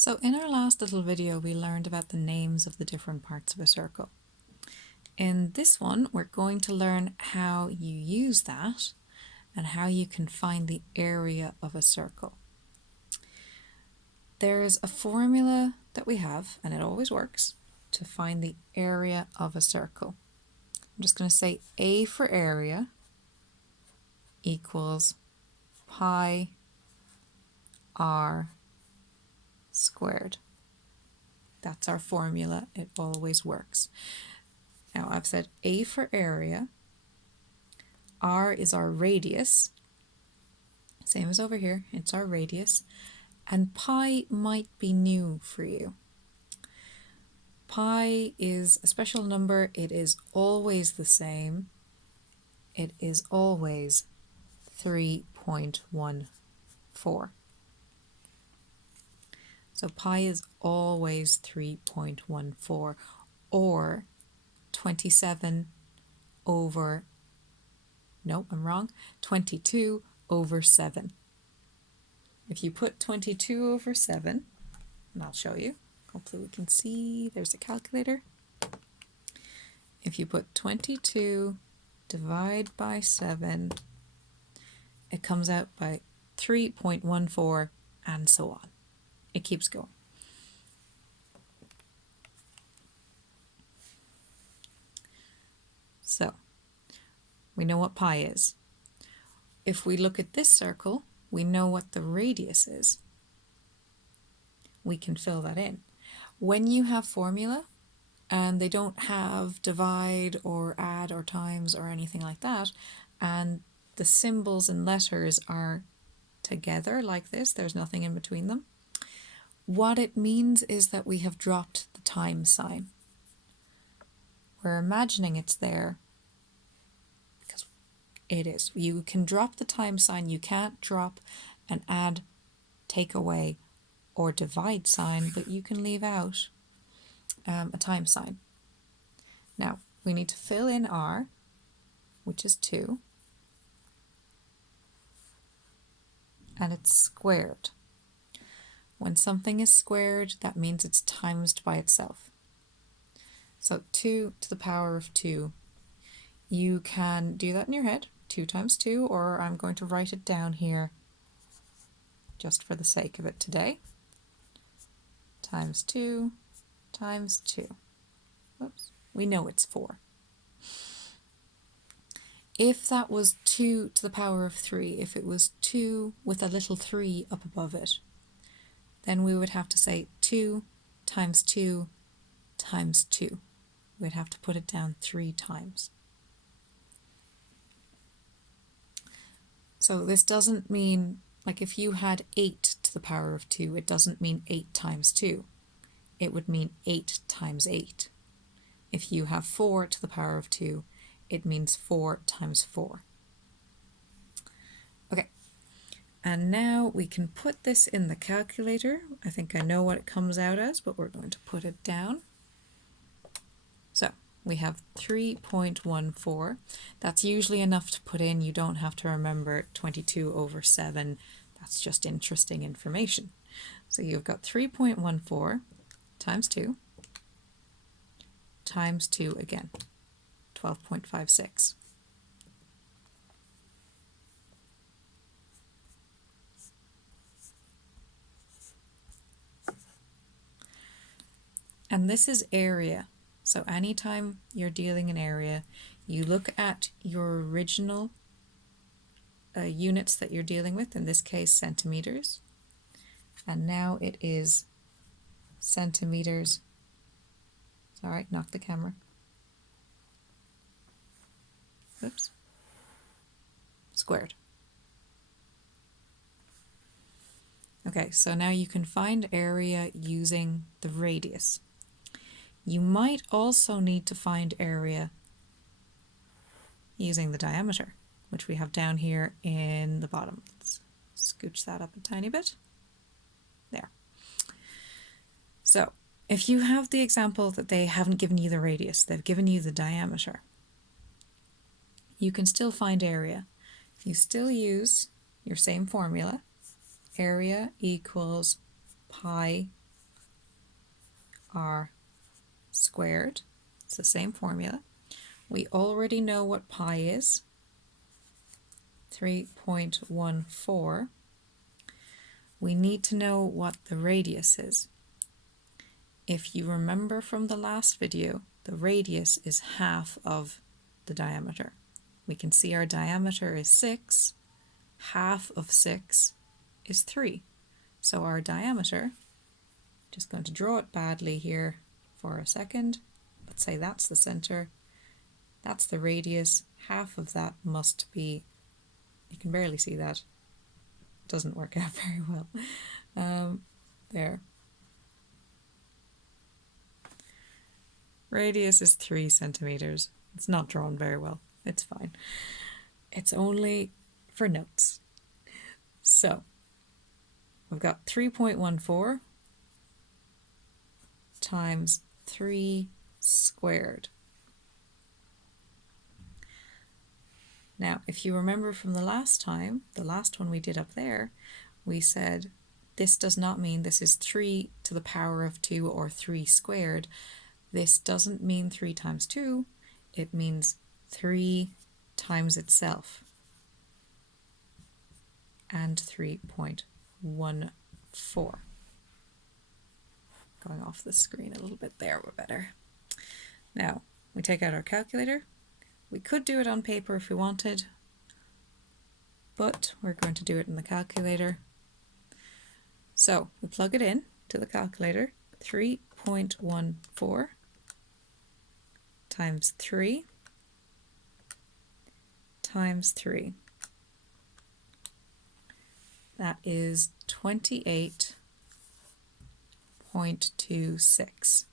So in our last little video, we learned about the names of the different parts of a circle. In this one, we're going to learn how you use that and how you can find the area of a circle. There's a formula that we have, and it always works, to find the area of a circle. I'm just going to say A for area equals pi r squared. That's our formula. It always works. Now I've said A for area, r is our radius, same as over here, it's our radius, and pi might be new for you. Pi is a special number, it is always the same, it is always 3.14. So pi is always 3.14, or 27 over, no, I'm wrong, 22 over 7. If you put 22 over 7, and I'll show you, hopefully we can see, there's a calculator. If you put 22 divide by 7, it comes out by 3.14, and so on. It keeps going. So, we know what pi is. If we look at this circle, we know what the radius is. We can fill that in. When you have formula and they don't have divide or add or times or anything like that, and the symbols and letters are together like this, there's nothing in between them, what it means is that we have dropped the times sign. We're imagining it's there because it is. You can drop the times sign, you can't drop an add, take away, or divide sign, but you can leave out a times sign. Now, we need to fill in r, which is 2, and it's squared. When something is squared, that means it's timesed by itself. So 2 to the power of 2. You can do that in your head, 2 times 2, or I'm going to write it down here just for the sake of it today. Times 2 times 2. Whoops, we know it's 4. If that was 2 to the power of 3, if it was 2 with a little 3 up above it, then we would have to say 2 times 2 times 2. We'd have to put it down 3 times. So this doesn't mean, like if you had 8 to the power of 2, it doesn't mean 8 times 2. It would mean 8 times 8. If you have 4 to the power of 2, it means 4 times 4. Okay. And now we can put this in the calculator. I think I know what it comes out as, but we're going to put it down. So we have 3.14. That's usually enough to put in. You don't have to remember 22 over 7. That's just interesting information. So you've got 3.14 times 2 times 2 again, 12.56. And this is area. So anytime you're dealing an area, you look at your original units that you're dealing with, in this case centimeters, and now it is centimeters, sorry, knocked the camera, oops, squared. Okay, so now you can find area using the radius. You might also need to find area using the diameter, which we have down here in the bottom. Let's scooch that up a tiny bit. There. So if you have the example that they haven't given you the radius, they've given you the diameter, you can still find area. You still use your same formula. Area equals pi r squared. It's the same formula. We already know what pi is, 3.14. We need to know what the radius is. If you remember from the last video, the radius is half of the diameter. We can see our diameter is 6, half of 6 is 3. So our diameter, just going to draw it badly here for a second. Let's say that's the center, that's the radius, half of that must be, you can barely see that, it doesn't work out very well. There. Radius is 3 centimeters. It's not drawn very well. It's fine. It's only for notes. So we've got 3.14 times 3 squared. Now, if you remember from the last time, the last one we did up there, we said this does not mean this is 3 to the power of 2 or 3 squared. This doesn't mean 3 times 2, it means 3 times itself, and 3.14. Going off the screen a little bit there, we're better. Now, we take out our calculator. We could do it on paper if we wanted, but we're going to do it in the calculator. So, we plug it in to the calculator, 3.14 times 3 times 3. That is 28.26.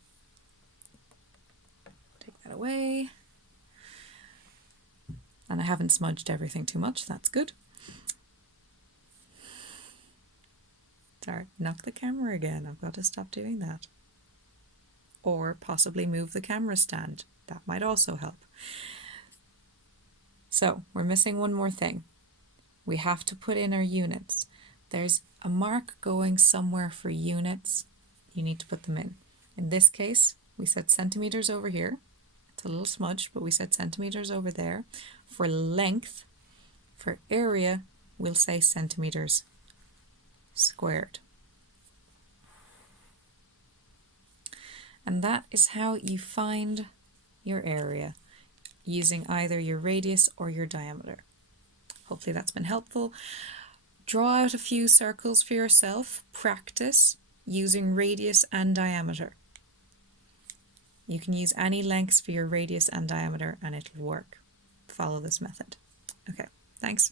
Take that away. And I haven't smudged everything too much, that's good. Sorry, knock the camera again, I've got to stop doing that. Or possibly move the camera stand, that might also help. So, we're missing one more thing. We have to put in our units. There's a mark going somewhere for units. You need to put them in. In this case, we said centimeters over here. It's a little smudged, but we said centimeters over there. For length, for area, we'll say centimeters squared. And that is how you find your area, using either your radius or your diameter. Hopefully that's been helpful. Draw out a few circles for yourself. Practice using radius and diameter. You can use any lengths for your radius and diameter and it'll work. Follow this method. Okay, thanks.